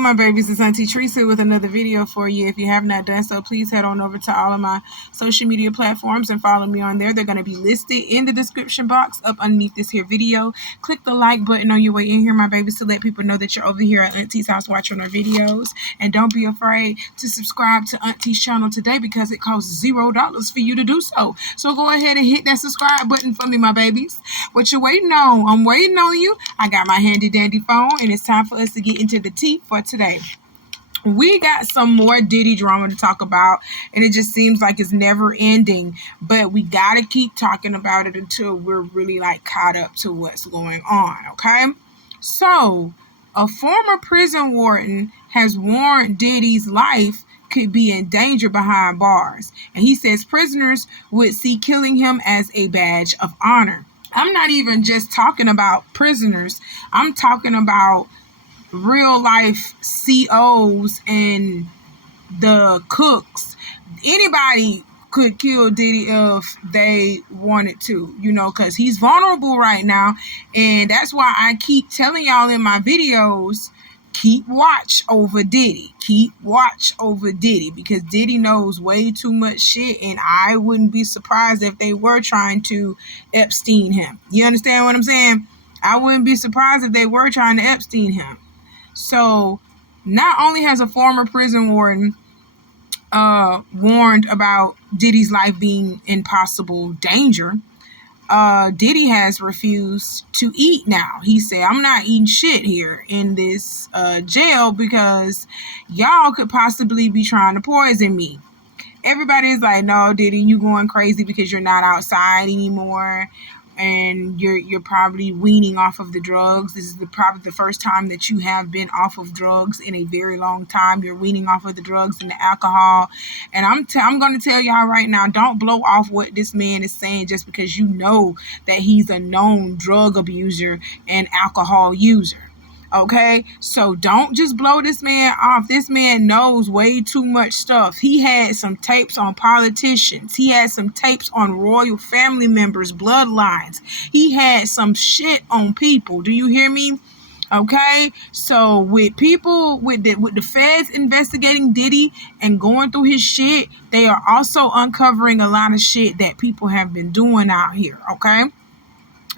my babies, it's Auntie Trice with another video for you. If you have not done so, please head on over to all of my social media platforms and follow me on there. They're going to be listed in the description box up underneath this here video. Click the like button on your way in here, my babies, to let people know that you're over here at Auntie's house watching our videos. And don't be afraid to subscribe to Auntie's channel today because it costs $0 for you to do so. So go ahead and hit that subscribe button for me, my babies. What you waiting on? I'm waiting on you. I got my handy dandy phone and it's time for us to get into the tea for today. We got some more Diddy drama to talk about, and it just seems like it's never ending, but we gotta keep talking about it until we're really like caught up to what's going on. Okay, so a former prison warden has warned Diddy's life could be in danger behind bars, and he says prisoners would see killing him as a badge of honor. I'm not even just talking about prisoners. I'm talking about real life COs and the cooks. Anybody could kill Diddy if they wanted to, because he's vulnerable right now. And that's why I keep telling y'all in my videos, keep watch over Diddy. Keep watch over Diddy, because Diddy knows way too much shit, and I wouldn't be surprised if they were trying to Epstein him. You understand what I'm saying? I wouldn't be surprised if they were trying to Epstein him. So not only has a former prison warden warned about Diddy's life being in possible danger, Diddy has refused to eat now. He said, I'm not eating shit here in this jail because y'all could possibly be trying to poison me. Everybody's like, no, Diddy, you going crazy because you're not outside anymore. And you're probably weaning off of the drugs. This is probably the first time that you have been off of drugs in a very long time. You're weaning off of the drugs and the alcohol. And I'm going to tell y'all right now, don't blow off what this man is saying just because you know that he's a known drug abuser and alcohol user. Okay, so don't just blow this man off. This man knows way too much stuff. He had some tapes on politicians. He had some tapes on royal family members' bloodlines. He had some shit on people. Do you hear me? Okay, so with people, with the feds investigating Diddy and going through his shit, they are also uncovering a lot of shit that people have been doing out here. Okay.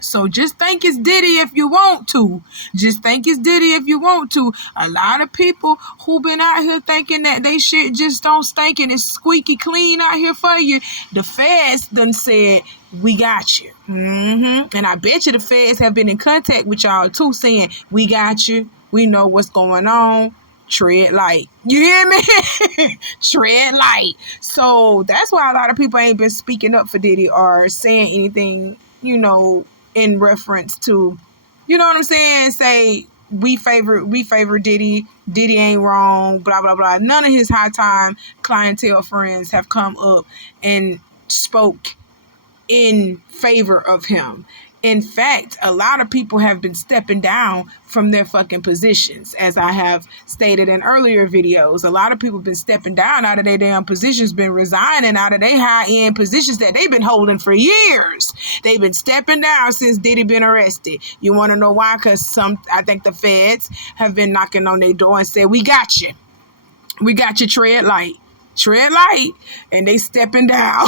So just think it's Diddy if you want to. Just think it's Diddy if you want to. A lot of people who been out here thinking that they shit just don't stink and it's squeaky clean out here for you. The feds done said, we got you. And I bet you the feds have been in contact with y'all too, saying, we got you. We know what's going on. Tread light. You hear me? Tread light. So that's why a lot of people ain't been speaking up for Diddy or saying anything, in reference to, you know what I'm saying? Say we favor Diddy. Diddy ain't wrong. Blah blah blah. None of his high time clientele friends have come up and spoke in favor of him. In fact, a lot of people have been stepping down from their fucking positions. As I have stated in earlier videos, a lot of people have been stepping down out of their damn positions, been resigning out of their high-end positions that they've been holding for years. They've been stepping down since Diddy been arrested. You want to know why? Because I think the feds have been knocking on their door and said, we got you. We got you, tread light. Tread light, and they stepping down.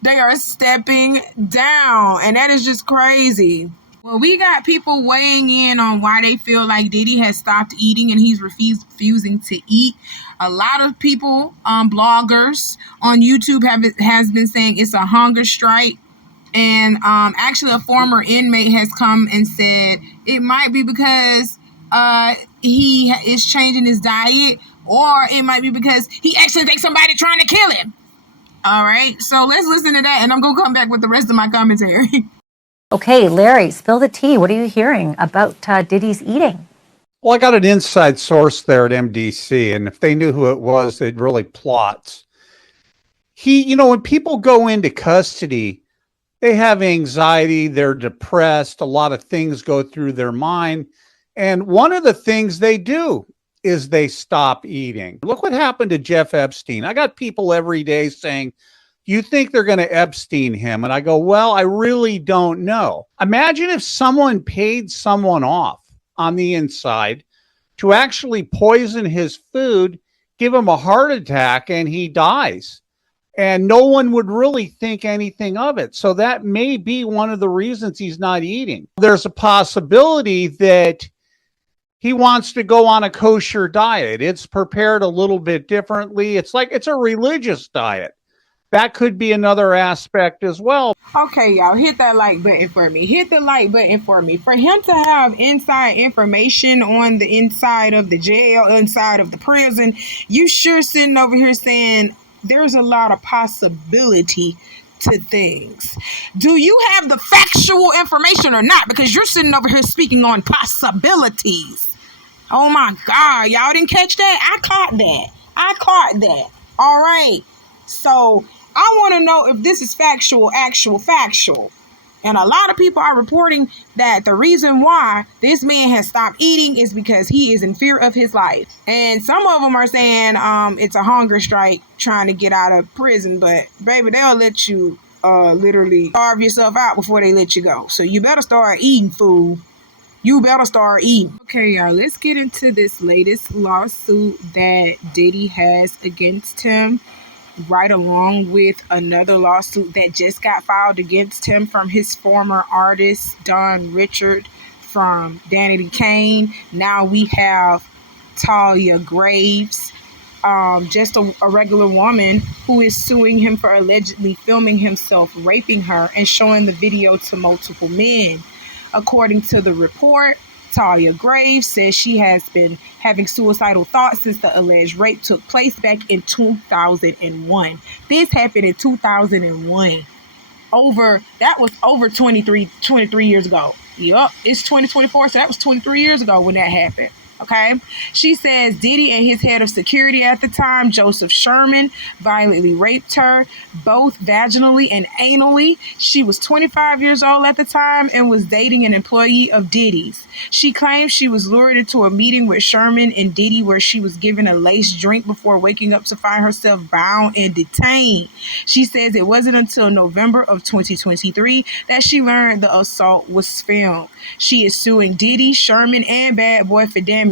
They are stepping down, and that is just crazy. Well, we got people weighing in on why they feel like Diddy has stopped eating and he's refusing to eat. A lot of people, bloggers on YouTube has been saying it's a hunger strike, and actually a former inmate has come and said it might be because he is changing his diet. Or it might be because he actually thinks somebody trying to kill him. All right, so let's listen to that, and I'm going to come back with the rest of my commentary. Okay, Larry, spill the tea. What are you hearing about Diddy's eating? Well, I got an inside source there at MDC, and if they knew who it was, they'd really plot. When people go into custody, they have anxiety, they're depressed, a lot of things go through their mind, and one of the things they do is they stop eating. Look what happened to Jeff Epstein. I got people every day saying, you think they're going to Epstein him? And I go, well, I really don't know. Imagine if someone paid someone off on the inside to actually poison his food, give him a heart attack, and he dies. And no one would really think anything of it. So that may be one of the reasons he's not eating. There's a possibility that he wants to go on a kosher diet. It's prepared a little bit differently. It's a religious diet. That could be another aspect as well. Okay, y'all, hit that like button for me. Hit the like button for me. For him to have inside information on the inside of the jail, inside of the prison, you sure sitting over here saying there's a lot of possibility to things. Do you have the factual information or not? Because you're sitting over here speaking on possibilities. Oh my God, y'all didn't catch that? I caught that. All right. So I want to know if this is factual. And a lot of people are reporting that the reason why this man has stopped eating is because he is in fear of his life. And some of them are saying it's a hunger strike trying to get out of prison. But baby, they'll let you literally starve yourself out before they let you go. So you better start eating, fool. You better start eating. Okay, y'all, let's get into this latest lawsuit that Diddy has against him, right along with another lawsuit that just got filed against him from his former artist, Don Richard, from Danity Kane. Now we have Talia Graves, just a regular woman who is suing him for allegedly filming himself raping her and showing the video to multiple men. According to the report, Talia Graves says she has been having suicidal thoughts since the alleged rape took place back in 2001. This happened in 2001. That was over 23 years ago. Yup, it's 2024, so that was 23 years ago when that happened. Okay. She says Diddy and his head of security at the time, Joseph Sherman, violently raped her, both vaginally and anally. She was 25 years old at the time and was dating an employee of Diddy's. She claims she was lured into a meeting with Sherman and Diddy where she was given a laced drink before waking up to find herself bound and detained. She says it wasn't until November of 2023 that she learned the assault was filmed. She is suing Diddy, Sherman, and Bad Boy for damages.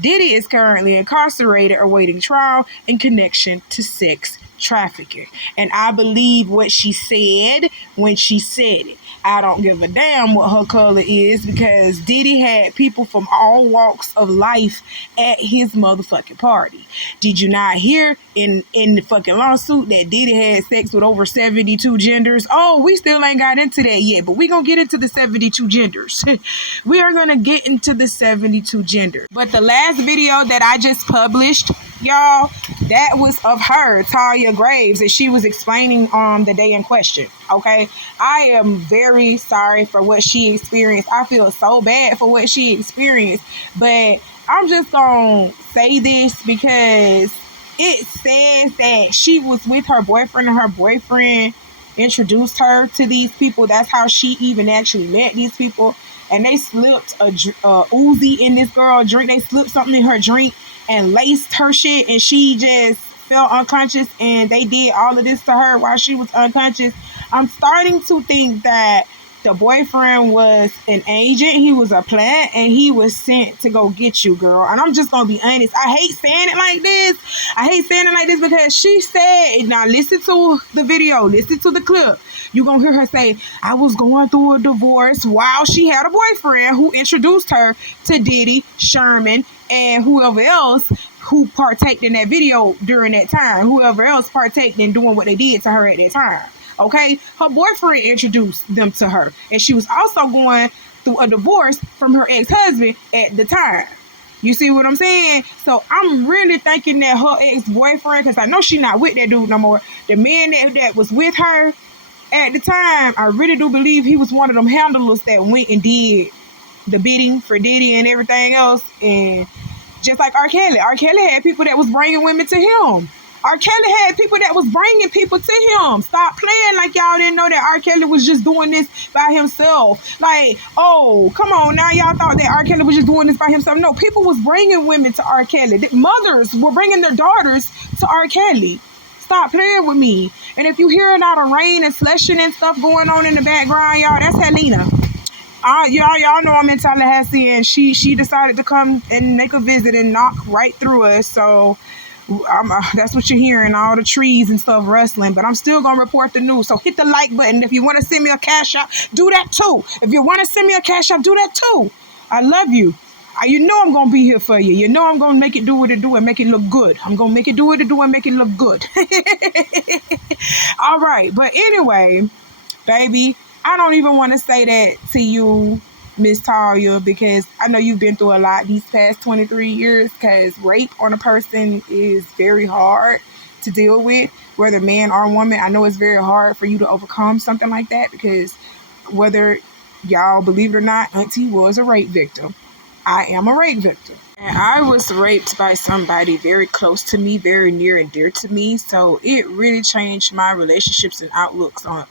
Diddy is currently incarcerated awaiting trial in connection to sex trafficking. And I believe what she said when she said it. I don't give a damn what her color is because Diddy had people from all walks of life at his motherfucking party. Did you not hear in the fucking lawsuit that Diddy had sex with over 72 genders? Oh, we still ain't got into that yet, but we gonna get into the 72 genders. We are gonna get into the 72 genders. But the last video that I just published, y'all, that was of her, Talia Graves, and she was explaining the day in question. Okay, I am very sorry for what she experienced. I feel so bad for what she experienced, but I'm just gonna say this because it says that she was with her boyfriend and her boyfriend introduced her to these people. That's how she even actually met these people. And they slipped a Uzi in this girl's drink. They slipped something in her drink and laced her shit, and she just fell unconscious, and they did all of this to her while she was unconscious. I'm starting to think that the boyfriend was an agent. He was a plant, and he was sent to go get you, girl. And I'm just going to be honest. I hate saying it like this. Because she said, now listen to the video. Listen to the clip. You're going to hear her say, I was going through a divorce while she had a boyfriend who introduced her to Diddy, Sherman, and whoever else who partaked in that video during that time. Whoever else partaked in doing what they did to her at that time. Okay, her boyfriend introduced them to her, and she was also going through a divorce from her ex-husband at the time. You see what I'm saying? So I'm really thinking that her ex-boyfriend, because I know she's not with that dude no more, the man that was with her at the time, I really do believe he was one of them handlers that went and did the bidding for Diddy and everything else. And just like R. Kelly had people that was bringing women to him. R. Kelly had people that was bringing people to him. Stop playing like y'all didn't know that R. Kelly was just doing this by himself. Like, oh, come on now. Y'all thought that R. Kelly was just doing this by himself. No, people was bringing women to R. Kelly. Mothers were bringing their daughters to R. Kelly. Stop playing with me. And if you hear a lot of rain and slushing and stuff going on in the background, y'all, that's Helena. Y'all know I'm in Tallahassee, and she decided to come and make a visit and knock right through us. So that's what you're hearing, all the trees and stuff rustling. But I'm still gonna report the news. So hit the like button. If you want to send me a cash app, do that too. If you want to send me a cash app, do that too. I love you. You know I'm gonna be here for you. You know I'm gonna make it do what it do and make it look good. I'm gonna make it do what it do and make it look good. All right, but anyway, baby, I don't even want to say that to you, Miss Talia, because I know you've been through a lot these past 23 years, because rape on a person is very hard to deal with, whether man or woman. I know it's very hard for you to overcome something like that, because whether y'all believe it or not, Auntie was a rape victim. I am a rape victim. And I was raped by somebody very close to me, very near and dear to me. So it really changed my relationships and outlooks on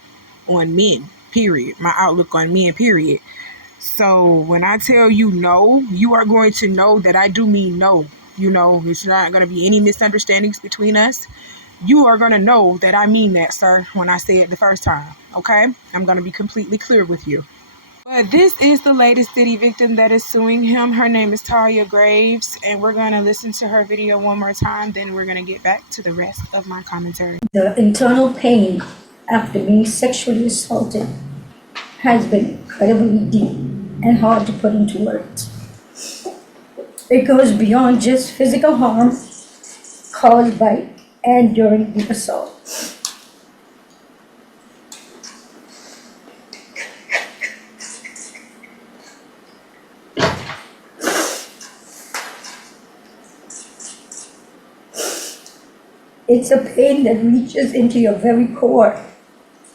men, period. My outlook on men, period. So when I tell you no, you are going to know that I do mean no. You know, it's not going to be any misunderstandings between us. You are going to know that I mean that, sir, when I say it the first time. Okay? I'm going to be completely clear with you. But this is the latest Diddy victim that is suing him. Her name is Talia Graves, and we're going to listen to her video one more time. Then we're going to get back to the rest of my commentary. The internal pain after being sexually assaulted has been incredibly deep and hard to put into words. It goes beyond just physical harm caused by and during the assault. It's a pain that reaches into your very core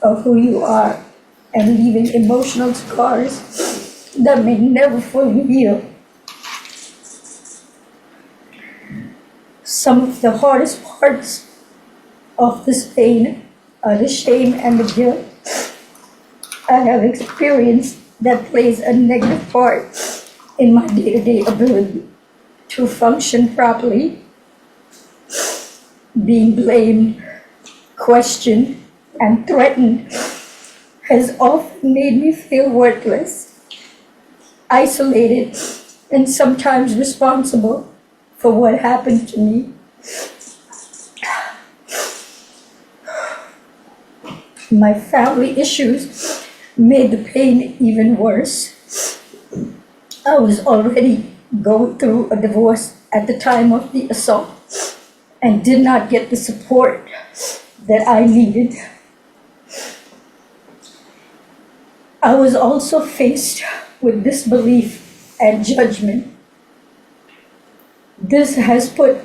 of who you are and leaving emotional scars that may never fully heal. Some of the hardest parts of this pain are the shame and the guilt I have experienced that plays a negative part in my day-to-day ability to function properly. Being blamed, questioned, and threatened has often made me feel worthless, isolated, and sometimes responsible for what happened to me. My family issues made the pain even worse. I was already going through a divorce at the time of the assault and did not get the support that I needed. I was also faced with disbelief and judgment. This has put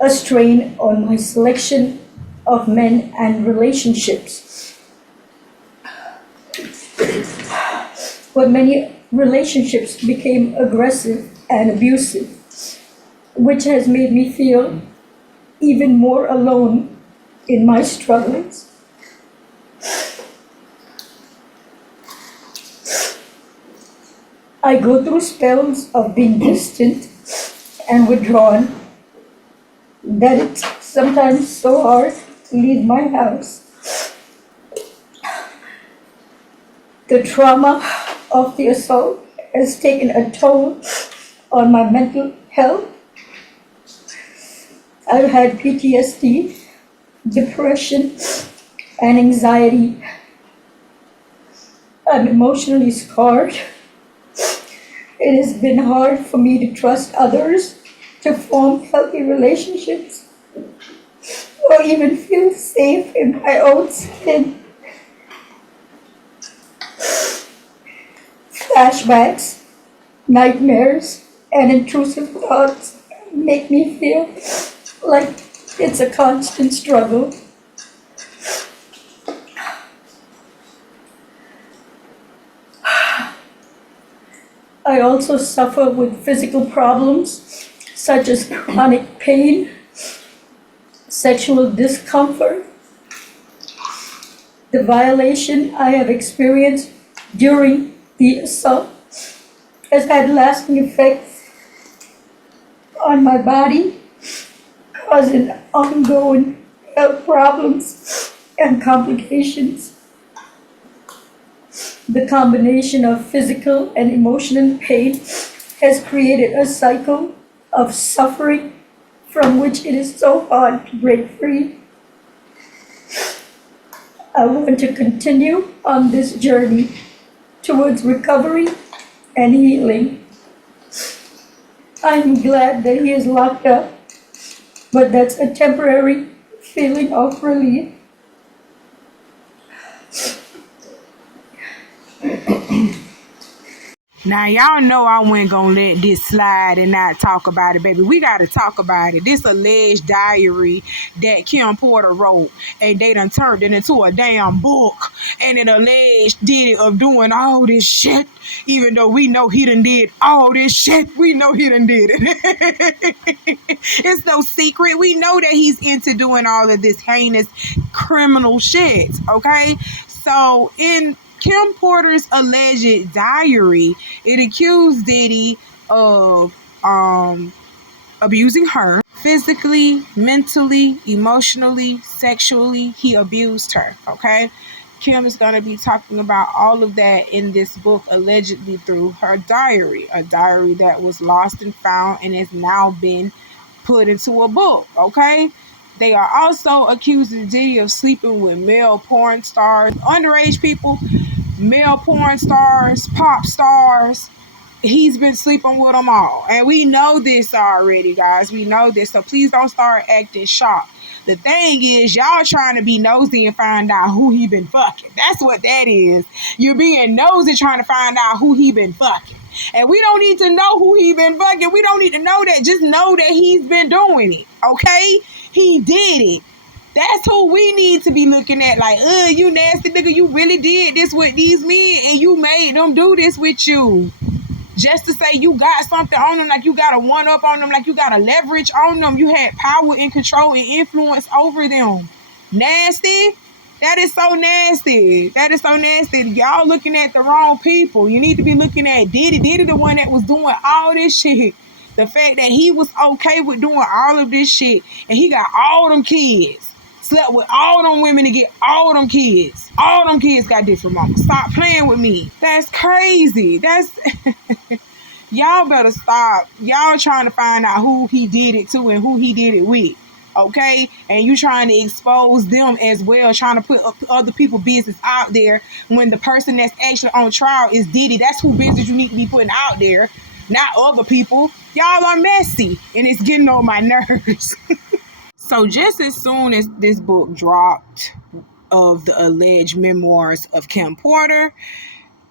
a strain on my selection of men and relationships. But many relationships became aggressive and abusive, which has made me feel even more alone in my struggles. I go through spells of being distant and withdrawn that it's sometimes so hard to leave my house. The trauma of the assault has taken a toll on my mental health. I've had PTSD, depression, and anxiety. I'm emotionally scarred. It has been hard for me to trust others, to form healthy relationships, or even feel safe in my own skin. Flashbacks, nightmares, and intrusive thoughts make me feel like it's a constant struggle. I also suffer with physical problems such as chronic pain, sexual discomfort. The violation I have experienced during the assault has had lasting effects on my body, causing ongoing health problems and complications. The combination of physical and emotional pain has created a cycle of suffering from which it is so hard to break free. I want to continue on this journey towards recovery and healing. I'm glad that he is locked up, but that's a temporary feeling of relief. Now, y'all know I wasn't gonna let this slide and not talk about it, baby. We gotta talk about it. This alleged diary that Kim Porter wrote, and they done turned it into a damn book, and it alleged Diddy of doing all this shit, even though we know he done did all this shit. We know he done did it. It's no secret. We know that he's into doing all of this heinous criminal shit, okay? So, in Kim Porter's alleged diary, it accused Diddy of abusing her physically, mentally, emotionally, sexually. He abused her, okay? Kim is going to be talking about all of that in this book, allegedly through her diary, a diary that was lost and found and has now been put into a book, okay? They are also accusing Diddy of sleeping with male porn stars, underage people, male porn stars, pop stars. He's been sleeping with them all. And we know this already, guys. We know this. So please don't start acting shocked. The thing is, y'all trying to be nosy and find out who he been fucking. That's what that is. You're being nosy trying to find out who he been fucking. And we don't need to know who he been fucking. We don't need to know that. Just know that he's been doing it. Okay? He did it. That's who we need to be looking at. Like, you nasty nigga, you really did this with these men and you made them do this with you. Just to say you got something on them, like you got a one-up on them, like you got a leverage on them. You had power and control and influence over them. Nasty. That is so nasty. That is so nasty. Y'all looking at the wrong people. You need to be looking at Diddy. Diddy the one that was doing all this shit. The fact that he was okay with doing all of this shit and he got all them kids. Slept with all them women to get all them kids. All them kids got different mamas. Stop playing with me. That's crazy. That's y'all better stop. Y'all trying to find out who he did it to and who he did it with. Okay? And you trying to expose them as well, trying to put other people's business out there when the person that's actually on trial is Diddy. That's who business you need to be putting out there, not other people. Y'all are messy and it's getting on my nerves. So just as soon as this book dropped of the alleged memoirs of Kim Porter,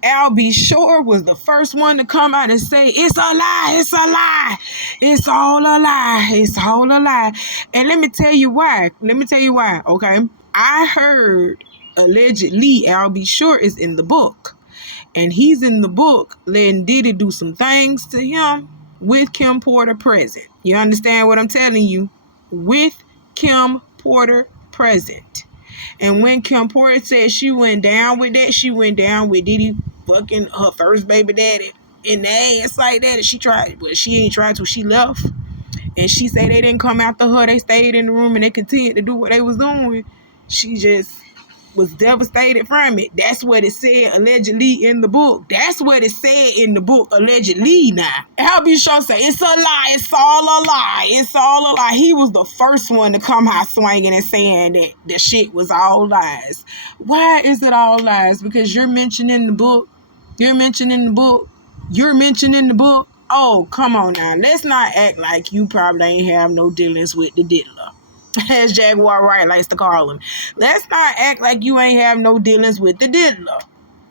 Al B. Shore was the first one to come out and say, it's a lie, it's a lie, it's all a lie, it's all a lie. And let me tell you why, okay? I heard allegedly Al B. Shore is in the book. And he's in the book letting Diddy do some things to him with Kim Porter present. You understand what I'm telling you? With Kim Porter present. And when Kim Porter said she went down with that, she went down with Diddy fucking her first baby daddy in the ass like that. And she tried, but she ain't tried to. She left. And she said they didn't come after her. They stayed in the room and they continued to do what they was doing. She just was devastated from it. That's what it said allegedly in the book. That's what it said in the book allegedly now. Al B. Shore say, it's a lie. It's all a lie. It's all a lie. He was the first one to come out swinging and saying that the shit was all lies. Why is it all lies? Because you're mentioning the book. You're mentioning the book. You're mentioning the book. Oh, come on now. Let's not act like you probably ain't have no dealings with the diddler, as Jaguar Wright likes to call him. Let's not act like you ain't have no dealings with the diddler.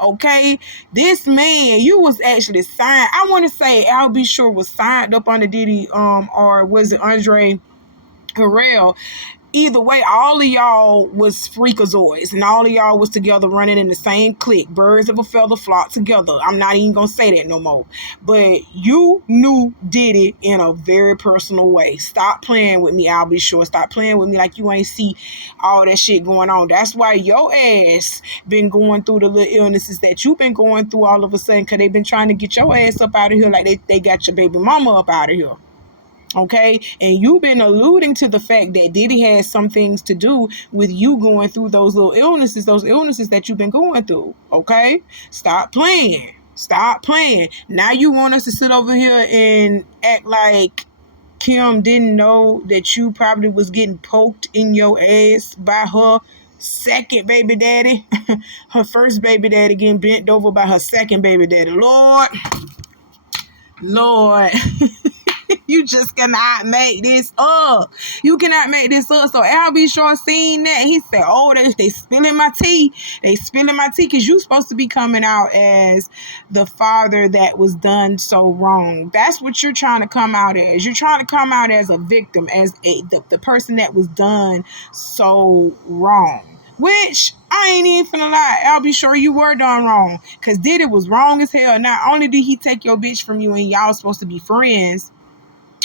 Okay? This man, you was actually signed. I want to say Al B. Shore was signed up under Diddy, or was it Andre Harrell? Either way, all of y'all was freakazoids and all of y'all was together running in the same clique. Birds of a feather flock together. I'm not even gonna say that no more. But you knew Diddy in a very personal way. Stop playing with me, I'll be sure. Stop playing with me like you ain't see all that shit going on. That's why your ass been going through the little illnesses that you've been going through all of a sudden, because they been trying to get your ass up out of here like they got your baby mama up out of here. Okay, and you've been alluding to the fact that Diddy has some things to do with you going through those those illnesses that you've been going through. Okay, stop playing. Stop playing. Now you want us to sit over here and act like Kim didn't know that you probably was getting poked in your ass by her second baby daddy. Her first baby daddy getting bent over by her second baby daddy. Lord. You just cannot make this up. You cannot make this up. So Albie Shaw seen that. He said, oh, they spilling my tea. They spilling my tea because you supposed to be coming out as the father that was done so wrong. That's what you're trying to come out as. You're trying to come out as a victim, as the person that was done so wrong. Which, I ain't even finna lie, I'll be sure you were done wrong. Because Diddy was wrong as hell. Not only did he take your bitch from you and y'all supposed to be friends,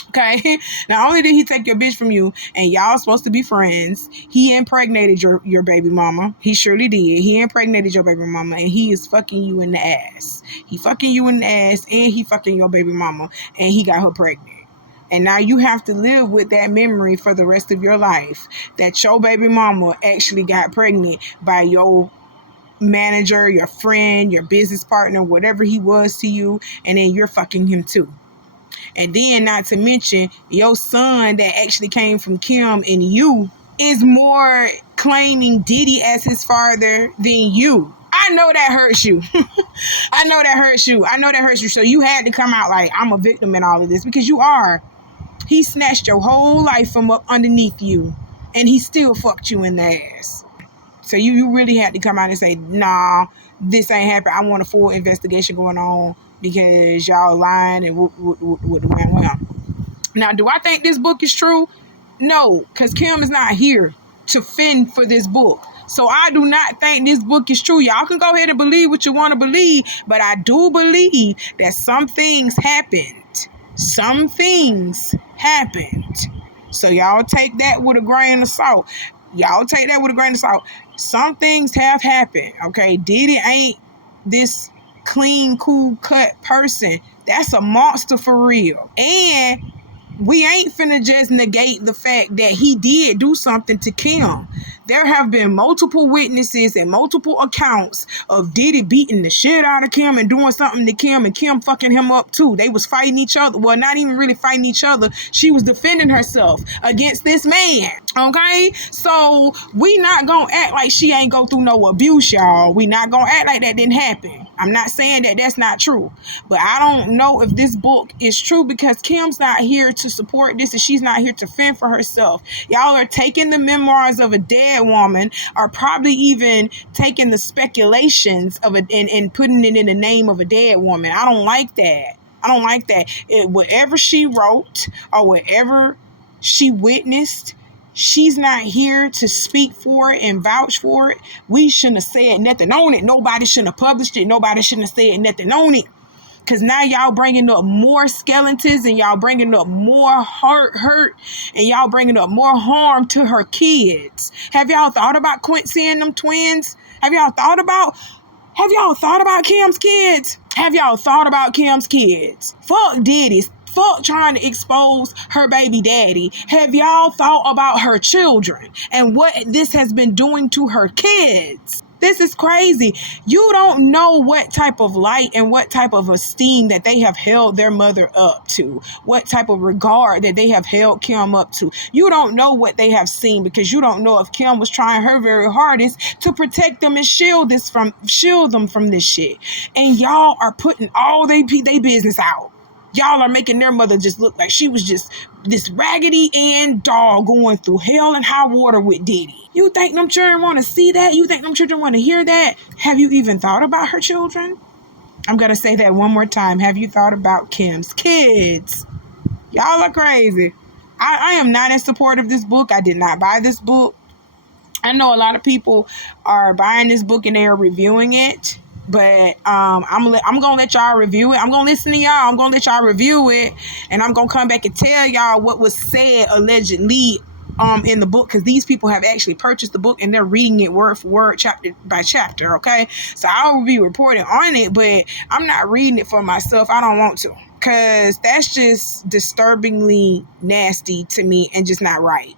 okay, not only did he take your bitch from you and y'all supposed to be friends, he impregnated your baby mama. He surely did. He impregnated your baby mama and he is fucking you in the ass. He fucking you in the ass and he fucking your baby mama and he got her pregnant. And now you have to live with that memory for the rest of your life that your baby mama actually got pregnant by your manager, your friend, your business partner, whatever he was to you, and then you're fucking him too. And then not to mention your son that actually came from Kim and you is more claiming Diddy as his father than you. I know that hurts you. I know that hurts you. I know that hurts you. So you had to come out like, I'm a victim in all of this because you are. He snatched your whole life from up underneath you and he still fucked you in the ass. So you really had to come out and say, nah, this ain't happening. I want a full investigation going on because y'all lying and what went well. Now, do I think this book is true? No, because Kim is not here to fend for this book. So I do not think this book is true. Y'all can go ahead and believe what you want to believe, but I do believe that some things happened. Some things happened. So y'all take that with a grain of salt. Y'all take that with a grain of salt. Some things have happened, okay? Diddy ain't this clean, cool cut person. That's a monster for real. And we ain't finna just negate the fact that he did do something to Kim. There have been multiple witnesses and multiple accounts of Diddy beating the shit out of Kim and doing something to Kim and Kim fucking him up too. They was fighting each other. Well, not even really fighting each other. She was defending herself against this man. Okay? So we not gonna act like she ain't go through no abuse, y'all. We not gonna act like that didn't happen. I'm not saying that that's not true. But I don't know if this book is true because Kim's not here to support this and she's not here to fend for herself. Y'all are taking the memoirs of a dead woman, are probably even taking the speculations of it and putting it in the name of a dead woman. I don't like that. I don't like that. Whatever she wrote or whatever she witnessed, she's not here to speak for it and vouch for it. We shouldn't have said nothing on it. Nobody shouldn't have published it. Nobody shouldn't have said nothing on it. Because now y'all bringing up more skeletons and y'all bringing up more hurt and y'all bringing up more harm to her kids. Have y'all thought about Quincy and them twins? Have y'all thought about Kim's kids? Have y'all thought about Kim's kids? Fuck Diddy. Fuck trying to expose her baby daddy. Have y'all thought about her children and what this has been doing to her kids? This is crazy. You don't know what type of light and what type of esteem that they have held their mother up to. What type of regard that they have held Kim up to. You don't know what they have seen because you don't know if Kim was trying her very hardest to protect them and shield them from this shit. And y'all are putting all they business out. Y'all are making their mother just look like she was just this Raggedy Ann doll going through hell and high water with Diddy. You think them children want to see that? You think them children want to hear that? Have you even thought about her children? I'm going to say that one more time. Have you thought about Kim's kids? Y'all are crazy. I am not in support of this book. I did not buy this book. I know a lot of people are buying this book and they are reviewing it. But I'm gonna let y'all review it. I'm gonna listen to y'all. I'm gonna let y'all review it, and I'm gonna come back and tell y'all what was said allegedly in the book, because these people have actually purchased the book and they're reading it word for word, chapter by chapter. Okay, so I will be reporting on it, but I'm not reading it for myself. I don't want to. Because that's just disturbingly nasty to me and just not right.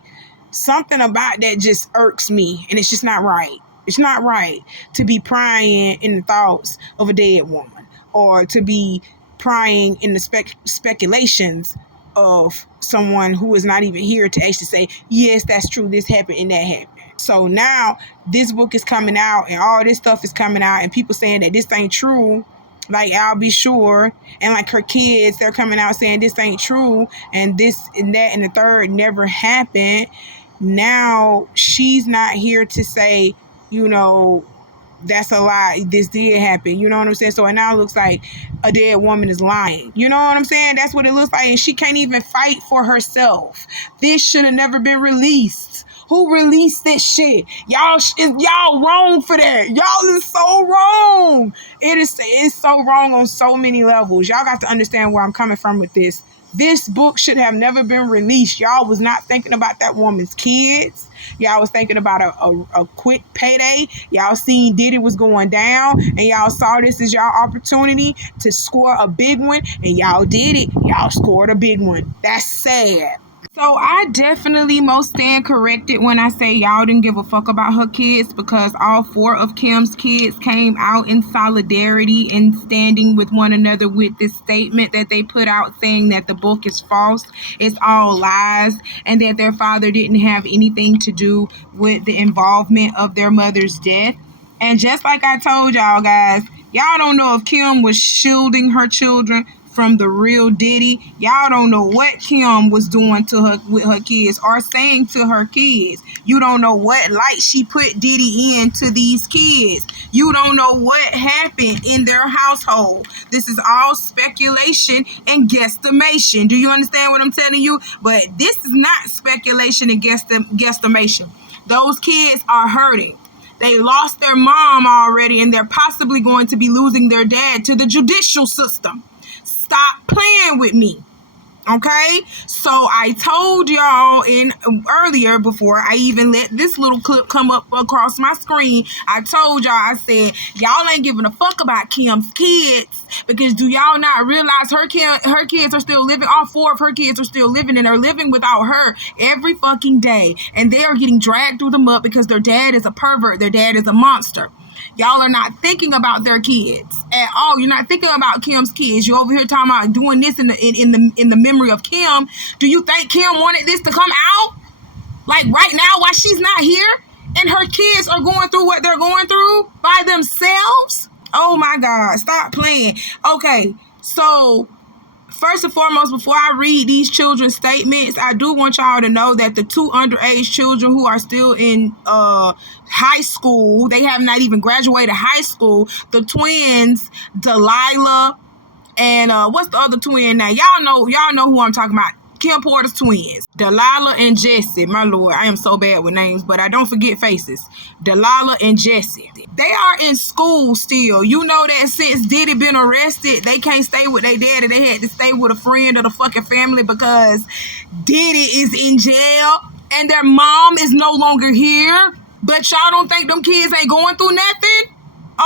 Something about that just irks me, and it's just not right. It's not right to be prying in the thoughts of a dead woman, or to be prying in the speculations of someone who is not even here to actually say, yes, that's true, this happened and that happened. So now this book is coming out and all this stuff is coming out and people saying that this ain't true. Like, I'll be sure. And like her kids, they're coming out saying this ain't true and this and that and the third never happened. Now she's not here to say, you know, that's a lie, this did happen. You know what I'm saying? So it now looks like a dead woman is lying. You know what I'm saying? That's what it looks like. And she can't even fight for herself. This should have never been released. Who released this shit? Y'all wrong for that. Y'all is so wrong. It's so wrong on so many levels. Y'all got to understand where I'm coming from with this. This book should have never been released. Y'all was not thinking about that woman's kids. Y'all was thinking about a quick payday. Y'all seen Diddy was going down, and y'all saw this as y'all opportunity to score a big one, and y'all did it. Y'all scored a big one. That's sad. So I definitely most stand corrected when I say y'all didn't give a fuck about her kids, because all 4 of Kim's kids came out in solidarity and standing with one another with this statement that they put out saying that the book is false, it's all lies, and that their father didn't have anything to do with the involvement of their mother's death. And just like I told y'all guys, y'all don't know if Kim was shielding her children from the real Diddy. Y'all don't know what Kim was doing to her with her kids or saying to her kids. You don't know what light she put Diddy into these kids. You don't know what happened in their household. This is all speculation and guesstimation. Do you understand what I'm telling you? But this is not speculation and guesstimation. Those kids are hurting. They lost their mom already, and they're possibly going to be losing their dad to the judicial system. Stop playing with me. Okay? So I told y'all earlier, before I even let this little clip come up across my screen, I told y'all, I said, y'all ain't giving a fuck about Kim's kids, because do y'all not realize her kids are still living? All 4 of her kids are still living, and they're living without her every fucking day, and they are getting dragged through the mud because their dad is a pervert, their dad is a monster. Y'all are not thinking about their kids at all. You're not thinking about Kim's kids. You're over here talking about doing this in the memory of Kim. Do you think Kim wanted this to come out? Like right now while she's not here and her kids are going through what they're going through by themselves? Oh my God, stop playing. Okay, so first and foremost, before I read these children's statements, I do want y'all to know that the 2 underage children who are still in high school, they have not even graduated high school, the twins, Delilah, and what's the other twin now? Y'all know who I'm talking about. Kim Porter's twins, Delilah and Jesse. My Lord, I am so bad with names, but I don't forget faces. Delilah and Jesse. They are in school still. You know that since Diddy been arrested, they can't stay with their daddy. They had to stay with a friend of the fucking family because Diddy is in jail and their mom is no longer here. But y'all don't think them kids ain't going through nothing?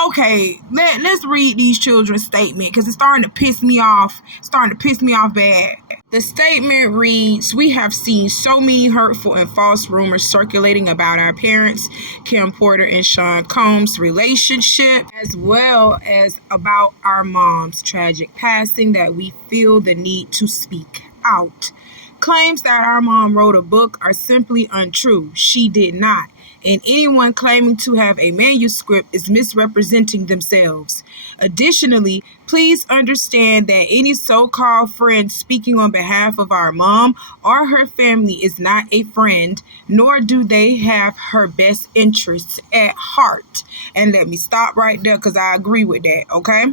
Okay, let's read these children's statement, because it's starting to piss me off. It's starting to piss me off bad. The statement reads, "We have seen so many hurtful and false rumors circulating about our parents, Kim Porter and Sean Combs' relationship, as well as about our mom's tragic passing, that we feel the need to speak out. Claims that our mom wrote a book are simply untrue. She did not. And anyone claiming to have a manuscript is misrepresenting themselves. Additionally, please understand that any so-called friend speaking on behalf of our mom or her family is not a friend, nor do they have her best interests at heart." And let me stop right there, because I agree with that, okay?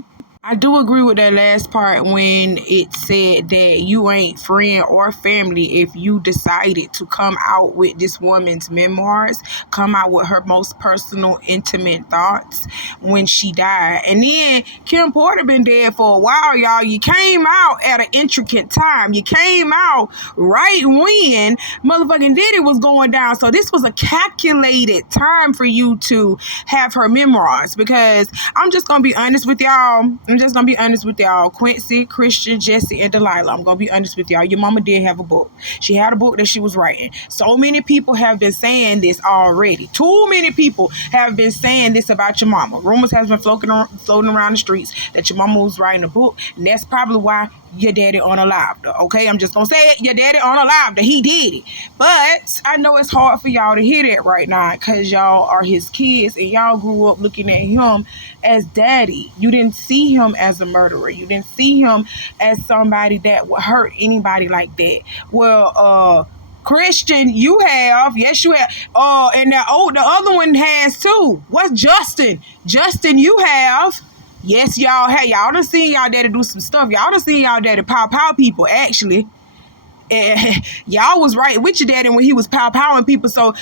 I do agree with that last part when it said that you ain't friend or family if you decided to come out with this woman's memoirs, come out with her most personal, intimate thoughts when she died. And then Kim Porter been dead for a while, y'all. You came out at an intricate time. You came out right when motherfucking Diddy was going down. So this was a calculated time for you to have her memoirs, because I'm just going to be honest with y'all. I'm just gonna be honest with y'all. Quincy, Christian, Jesse, and Delilah. I'm gonna be honest with y'all. Your mama did have a book. She had a book that she was writing. So many people have been saying this already. Too many people have been saying this about your mama. Rumors has been floating around the streets that your mama was writing a book, and that's probably why your daddy unalived her. Okay, I'm just gonna say it. Your daddy unalived her. He did it. But I know it's hard for y'all to hear that right now because y'all are his kids and y'all grew up looking at him as daddy. You didn't see him as a murderer. You didn't see him as somebody that would hurt anybody like that. Well, Christian, you have. Yes, you have. And the other one has too. What's Justin? Justin, you have. Yes, y'all. Hey, y'all done seen y'all daddy do some stuff. Y'all done seen y'all daddy pow people, actually. Y'all was right with your daddy when he was powing people. So,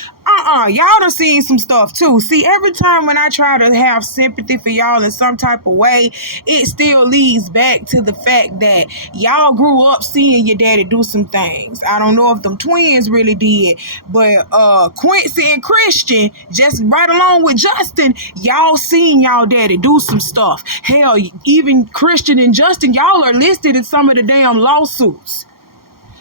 y'all done seen some stuff too. See, every time when I try to have sympathy for y'all in some type of way, it still leads back to the fact that y'all grew up seeing your daddy do some things. I don't know if them twins really did, but Quincy and Christian, just right along with Justin, y'all seen y'all daddy do some stuff. Hell, even Christian and Justin, y'all are listed in some of the damn lawsuits.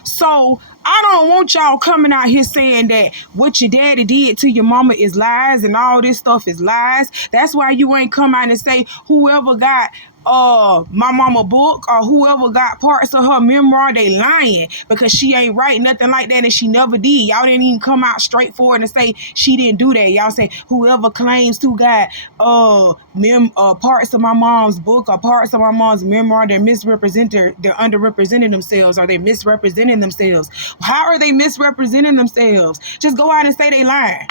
So I don't want y'all coming out here saying that what your daddy did to your mama is lies and all this stuff is lies. That's why you ain't come out and say whoever got my mama book or whoever got parts of her memoir, they lying because she ain't write nothing like that and she never did. Y'all didn't even come out straight forward and say she didn't do that. Y'all say whoever claims to got parts of my mom's book or parts of my mom's memoir, they're underrepresenting themselves or they misrepresenting themselves. How are they misrepresenting themselves? Just go out and say they lying.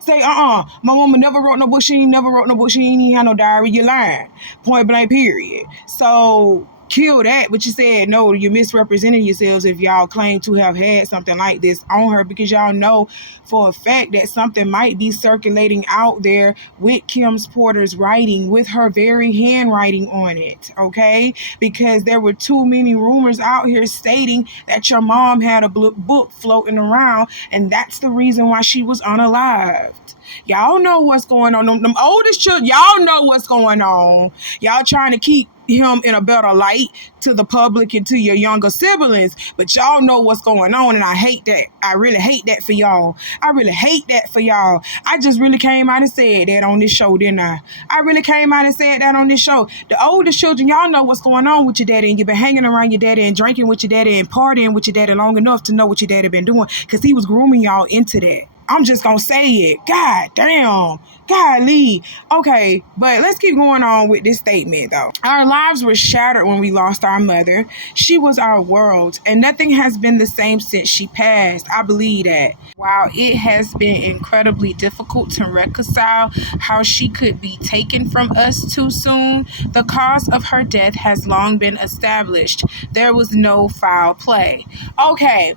Say my mama never wrote no book. She ain't never wrote no book. She ain't even had no diary. You lying. Point blank, period. So kill that. But you said no, you're misrepresenting yourselves if y'all claim to have had something like this on her because y'all know for a fact that something might be circulating out there with Kim Porter's writing, with her very handwriting on it, okay? Because there were too many rumors out here stating that your mom had a book floating around, and that's the reason why she was unalived. Y'all know what's going on. Them oldest children, y'all know what's going on. Y'all trying to keep him in a better light to the public and to your younger siblings, but y'all know what's going on, and I hate that. I really hate that for y'all. I really hate that for y'all. I just really came out and said that on this show, didn't I? I really came out and said that on this show. The oldest children, y'all know what's going on with your daddy, and you've been hanging around your daddy and drinking with your daddy and partying with your daddy long enough to know what your daddy been doing, because he was grooming y'all into that. I'm just gonna say it. God damn. Golly. Okay, but let's keep going on with this statement though. Our lives were shattered when we lost our mother. She was our world, and nothing has been the same since she passed. I believe that. While it has been incredibly difficult to reconcile how she could be taken from us too soon, the cause of her death has long been established. There was no foul play. Okay,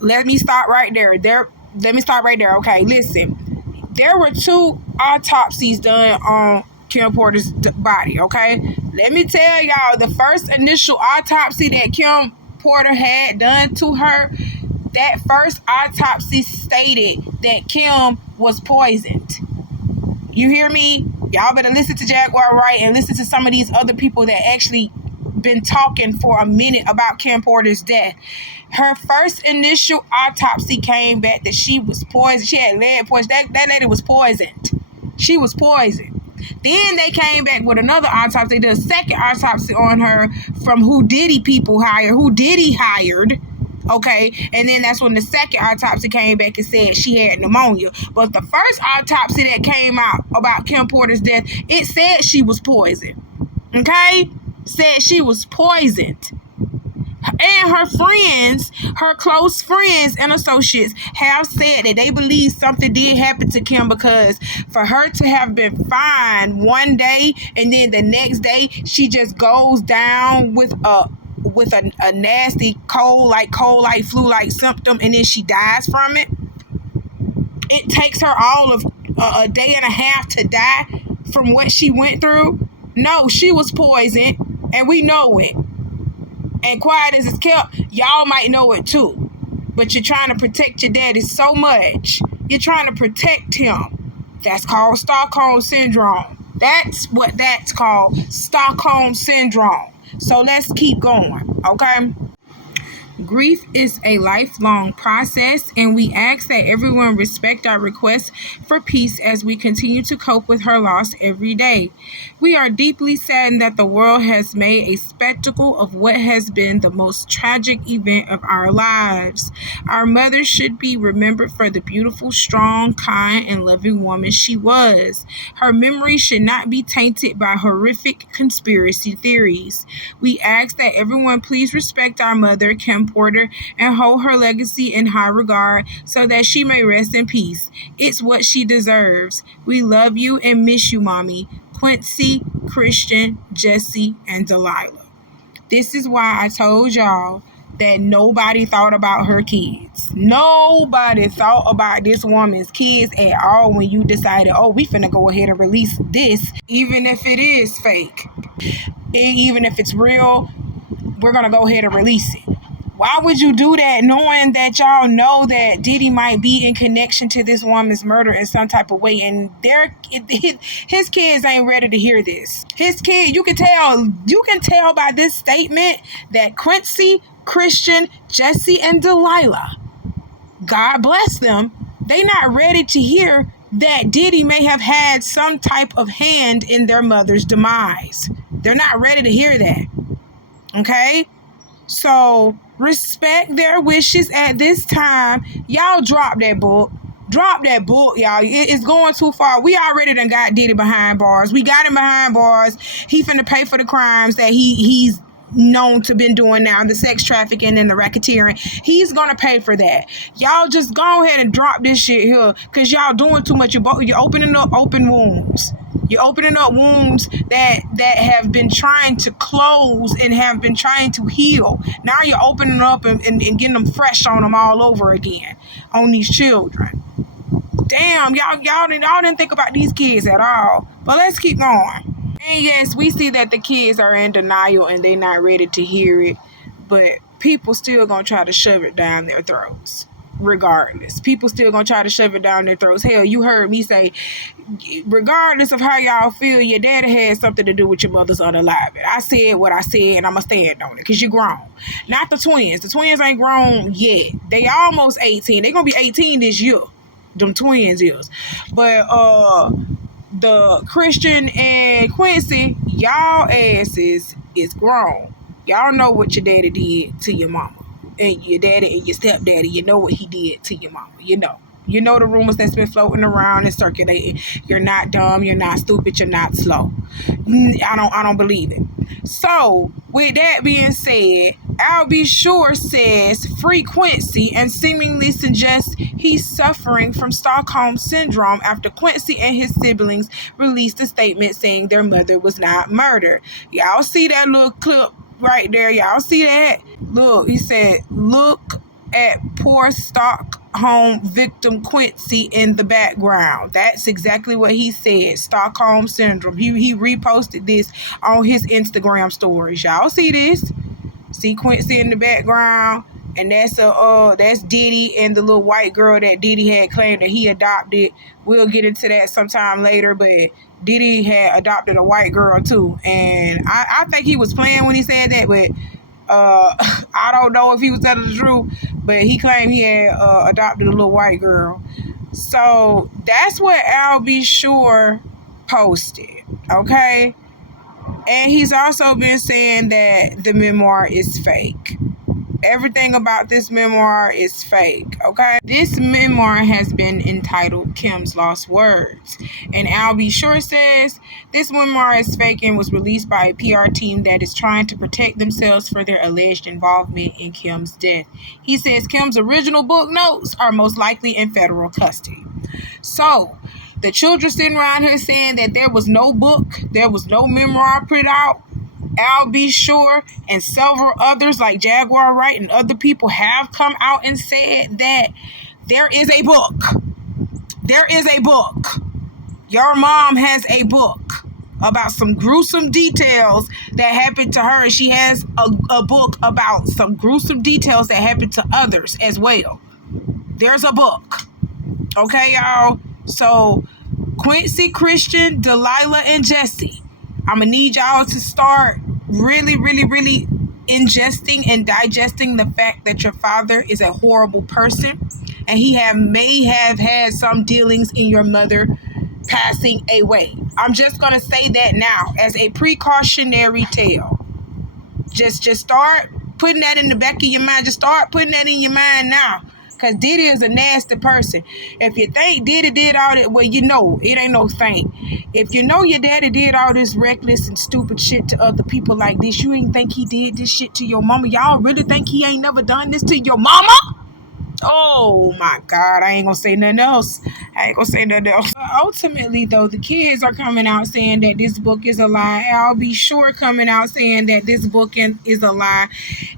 let me stop right there. Okay, listen. There were 2 autopsies done on Kim Porter's body, okay? Let me tell y'all, the first initial autopsy that Kim Porter had done to her, that first autopsy stated that Kim was poisoned. You hear me? Y'all better listen to Jaguar Wright and listen to some of these other people that actually been talking for a minute about Kim Porter's death. Her first initial autopsy came back that she was poisoned. She had lead poison. That lady was poisoned. She was poisoned. Then they came back with another autopsy. They did a second autopsy on her from who Diddy hired. Okay, and then that's when the second autopsy came back and said she had pneumonia. But the first autopsy that came out about Kim Porter's death, it said she was poisoned. Okay? Said she was poisoned. And her friends, her close friends and associates have said that they believe something did happen to Kim, because for her to have been fine one day and then the next day she just goes down with a nasty cold like flu-like symptom, and then she dies from it. It takes her all of a day and a half to die from what she went through. No, she was poisoned, and we know it. And quiet as it's kept, y'all might know it too. But you're trying to protect your daddy so much. You're trying to protect him. That's called Stockholm Syndrome. That's what that's called, Stockholm Syndrome. So let's keep going, okay? Grief is a lifelong process, and we ask that everyone respect our request for peace as we continue to cope with her loss every day. We are deeply saddened that the world has made a spectacle of what has been the most tragic event of our lives. Our mother should be remembered for the beautiful, strong, kind, and loving woman she was. Her memory should not be tainted by horrific conspiracy theories. We ask that everyone please respect our mother, Kim Porter, and hold her legacy in high regard so that she may rest in peace. It's what she deserves. We love you and miss you, Mommy. Quincy, Christian, Jesse, and Delilah. This is why I told y'all that nobody thought about her kids. Nobody thought about this woman's kids at all when you decided, oh, we finna go ahead and release this, even if it is fake. Even if it's real, we're gonna go ahead and release it. Why would you do that knowing that y'all know that Diddy might be in connection to this woman's murder in some type of way, and his kids ain't ready to hear this. His kid, you can tell by this statement that Quincy, Christian, Jesse, and Delilah, God bless them, they not ready to hear that Diddy may have had some type of hand in their mother's demise. They're not ready to hear that. Okay? So respect their wishes at this time. Y'all drop that book. Drop that book, y'all. It's going too far. We already done got Diddy behind bars. We got him behind bars. He finna pay for the crimes that he's known to been doing now, the sex trafficking and the racketeering. He's gonna pay for that. Y'all just go ahead and drop this shit here, because y'all doing too much. You're opening up open wounds. You're opening up wounds that have been trying to close and have been trying to heal. Now you're opening up and getting them fresh on them all over again, on these children. Damn, y'all didn't think about these kids at all. But let's keep going. And yes, we see that the kids are in denial and they're not ready to hear it. But people still gonna try to shove it down their throats. Regardless, people still gonna try to shove it down their throats. Hell, you heard me say, regardless of how y'all feel, your daddy had something to do with your mother's unaliving. I said what I said, and I'ma stand on it, because you're grown. Not the twins. The twins ain't grown yet. They almost 18. They gonna be 18 this year. Them twins is. But the Christian and Quincy, y'all asses is grown. Y'all know what your daddy did to your mama. And your daddy and your stepdaddy, you know what he did to your mama. You know the rumors that's been floating around and circulating. You're not dumb, you're not stupid, you're not slow. I don't believe it. So, with that being said, I'll Be Sure says free Quincy and seemingly suggests he's suffering from Stockholm Syndrome after Quincy and his siblings released a statement saying their mother was not murdered. Y'all see that little clip right there? Y'all see that? Look, he said, look at poor Stockholm victim Quincy in the background. That's exactly what he said. Stockholm Syndrome. He reposted this on his Instagram stories. Y'all see this? See Quincy in the background, and that's Diddy and the little white girl that Diddy had claimed that he adopted. We'll get into that sometime later, but Diddy had adopted a white girl too, and I think he was playing when he said that, but I don't know if he was telling the truth, but he claimed he had adopted a little white girl. So that's what I'll Be Sure posted, okay? And he's also been saying that the memoir is fake. Everything about this memoir is fake, okay? This memoir has been entitled Kim's Lost Words. And I'll Be Sure says this memoir is fake and was released by a PR team that is trying to protect themselves for their alleged involvement in Kim's death. He says Kim's original book notes are most likely in federal custody. So, the children sitting around here saying that there was no book, there was no memoir put out. I'll Be Sure and several others like Jaguar Wright and other people have come out and said that there is a book. There is a book. Your mom has a book about some gruesome details that happened to her. She has a book about some gruesome details that happened to others as well. There's a book. Okay, y'all? So Quincy, Christian, Delilah, and Jesse. I'm going to need y'all to start really, really, really ingesting and digesting the fact that your father is a horrible person, and he may have had some dealings in your mother passing away. I'm just going to say that now as a precautionary tale. Just start putting that in the back of your mind. Just start putting that in your mind now. Because Diddy is a nasty person. If you think Diddy did all that, well, you know, it ain't no thing. If you know your daddy did all this reckless and stupid shit to other people like this, you ain't think he did this shit to your mama. Y'all really think he ain't never done this to your mama? Oh my God, I ain't gonna say nothing else. Ultimately, though, the kids are coming out saying that this book is a lie. I'll be sure coming out saying that this book is a lie.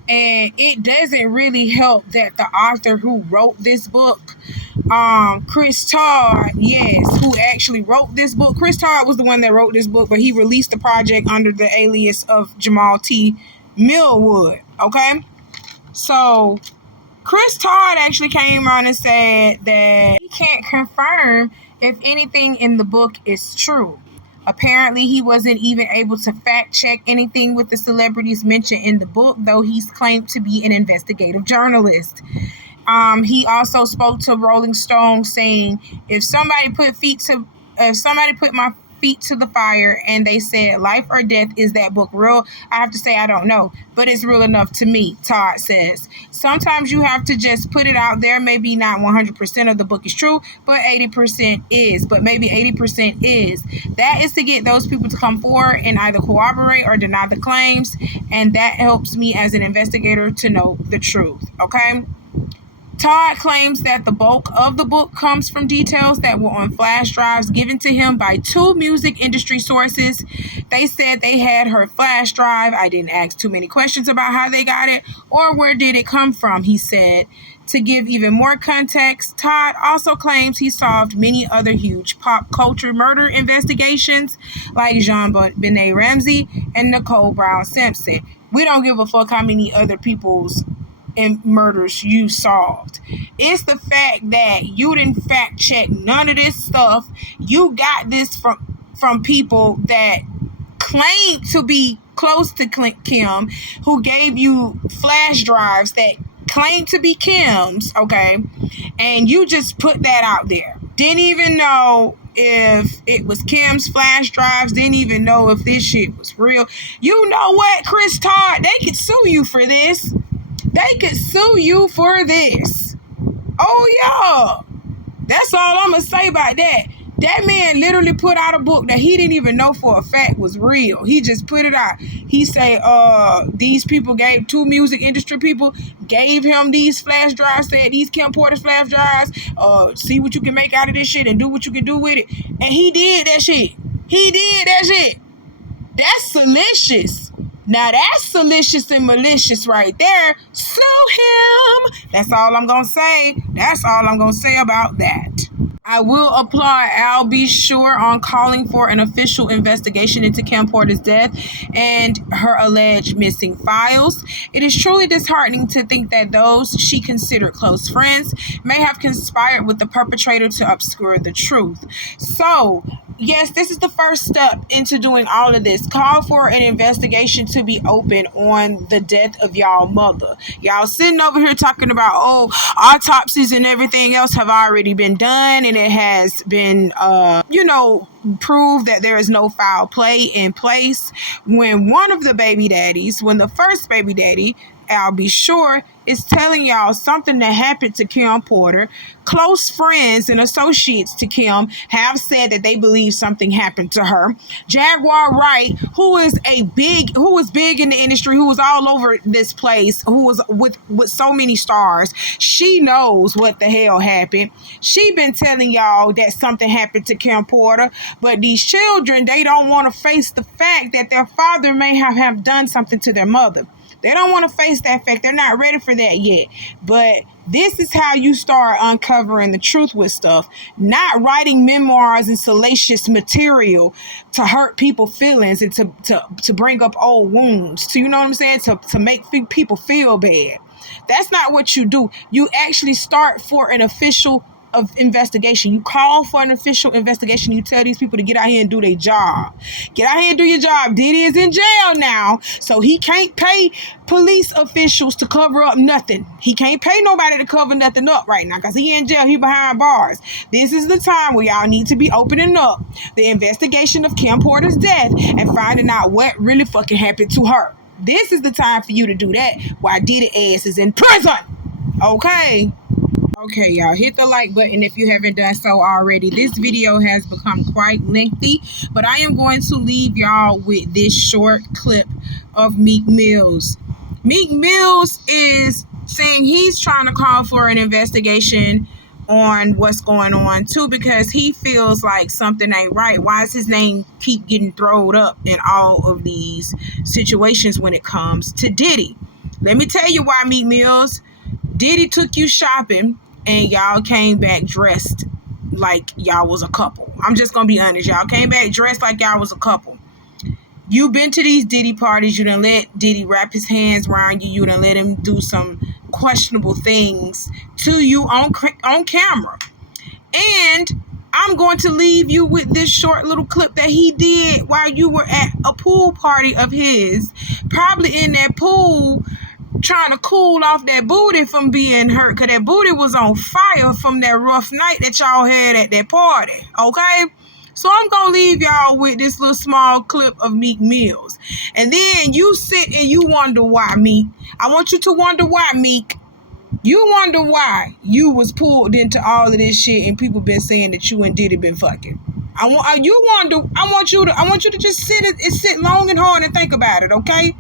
And it doesn't really help that the author who wrote this book, Chris Todd, yes, who actually wrote this book. Chris Todd was the one that wrote this book, but he released the project under the alias of Jamal T. Millwood, okay? So Chris Todd actually came on and said that he can't confirm if anything in the book is true. Apparently, he wasn't even able to fact check anything with the celebrities mentioned in the book, though he's claimed to be an investigative journalist. He also spoke to Rolling Stone saying, if somebody put my feet to the fire and they said life or death, is that book real? I have to say I don't know, but it's real enough to me, Todd says. Sometimes you have to just put it out there. Maybe not 100% of the book is true, but 80% is. But maybe 80% is. That is to get those people to come forward and either corroborate or deny the claims, and that helps me as an investigator to know the truth, okay? Todd claims that the bulk of the book comes from details that were on flash drives given to him by two music industry sources. They said they had her flash drive. I didn't ask too many questions about how they got it or where did it come from, he said. To give even more context, Todd also claims he solved many other huge pop culture murder investigations like JonBenet Ramsey and Nicole Brown Simpson. We don't give a fuck how many other people's and murders you solved. It's the fact that you didn't fact check none of this stuff. You got this from people that claim to be close to Kim, who gave you flash drives that claim to be Kim's, okay? And you just put that out there. Didn't even know if it was Kim's flash drives, didn't even know if this shit was real. You know what, Chris Todd? They could sue you for this. They could sue you for this. Oh, yeah. That's all I'm going to say about that. That man literally put out a book that he didn't even know for a fact was real. He just put it out. He said, these people two music industry people gave him these flash drives, said these Kim Porter's flash drives, see what you can make out of this shit and do what you can do with it. And he did that shit. That's salacious. Now that's salacious and malicious right there. Sue him. That's all I'm going to say. That's all I'm going to say about that. I will applaud Al B. Sure on calling for an official investigation into Kim Porter's death and her alleged missing files. It is truly disheartening to think that those she considered close friends may have conspired with the perpetrator to obscure the truth. So, yes, this is the first step into doing all of this. Call for an investigation to be open on the death of y'all mother. Y'all sitting over here talking about, autopsies and everything else have already been done, and it has been, proved that there is no foul play in place. When the first baby daddy, I'll be sure, is telling y'all something that happened to Kim Porter. Close friends and associates to Kim have said that they believe something happened to her. Jaguar Wright, who was big in the industry, who was all over this place, who was with so many stars, she knows what the hell happened. She been telling y'all that something happened to Kim Porter, but these children, they don't want to face the fact that their father may have done something to their mother. They don't want to face that fact. They're not ready for that yet. But this is how you start uncovering the truth with stuff. Not writing memoirs and salacious material to hurt people's feelings and to bring up old wounds. So you know what I'm saying? To make people feel bad. That's not what you do. You actually start for an official of investigation. You call for an official investigation. You tell these people to get out here and do their job. Get out here and do your job. Diddy is in jail now, so he can't pay police officials to cover up nothing. He can't pay nobody to cover nothing up right now because he in jail. He behind bars. This is the time where y'all need to be opening up the investigation of Kim Porter's death and finding out what really fucking happened to her. This is the time for you to do that while Diddy ass is in prison. Okay, y'all, hit the like button if you haven't done so already. This video has become quite lengthy, but I am going to leave y'all with this short clip of Meek Mills. Meek Mills is saying he's trying to call for an investigation on what's going on too, because he feels like something ain't right. Why does his name keep getting thrown up in all of these situations when it comes to Diddy? Let me tell you why, Meek Mills. Diddy took you shopping and y'all came back dressed like y'all was a couple. I'm just gonna be honest. Y'all came back dressed like y'all was a couple. You've been to these Diddy parties. You done let Diddy wrap his hands around you. You done let him do some questionable things to you on camera. And I'm going to leave you with this short little clip that he did while you were at a pool party of his. Probably in that pool trying to cool off that booty from being hurt, because that booty was on fire from that rough night that y'all had at that party. Okay? So I'm going to leave y'all with this little small clip of Meek Mills. And then you sit and you wonder why, Meek. I want you to wonder why, Meek. You wonder why you was pulled into all of this shit and people been saying that you and Diddy been fucking. I want you to just sit long and hard and think about it, okay?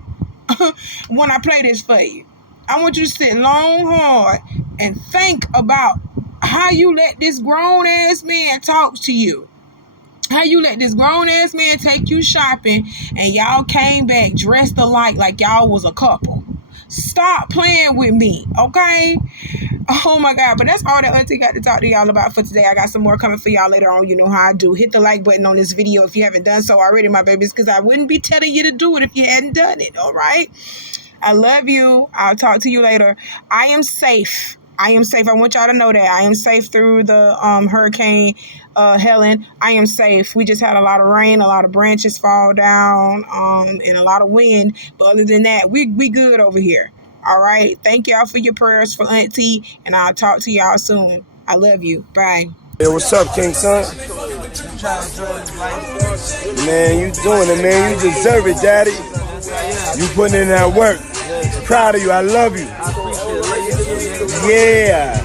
When I play this for you. I want you to sit long, hard and think about how you let this grown ass man talk to you. How you let this grown-ass man take you shopping and y'all came back dressed alike like y'all was a couple. Stop playing with me, okay? Oh my God, but that's all that Auntie got to talk to y'all about for today. I got some more coming for y'all later on. You know how I do. Hit the like button on this video if you haven't done so already, my babies, because I wouldn't be telling you to do it if you hadn't done it, all right? I love you. I'll talk to you later. I am safe. I want y'all to know that. I am safe through the Hurricane Helen. I am safe. We just had a lot of rain, a lot of branches fall down, and a lot of wind. But other than that, we good over here. All right. Thank y'all for your prayers for Auntie, and I'll talk to y'all soon. I love you. Bye. Hey, what's up, King Son? Man, you doing it, man. You deserve it, Daddy. You putting in that work. Proud of you. I love you. Yeah.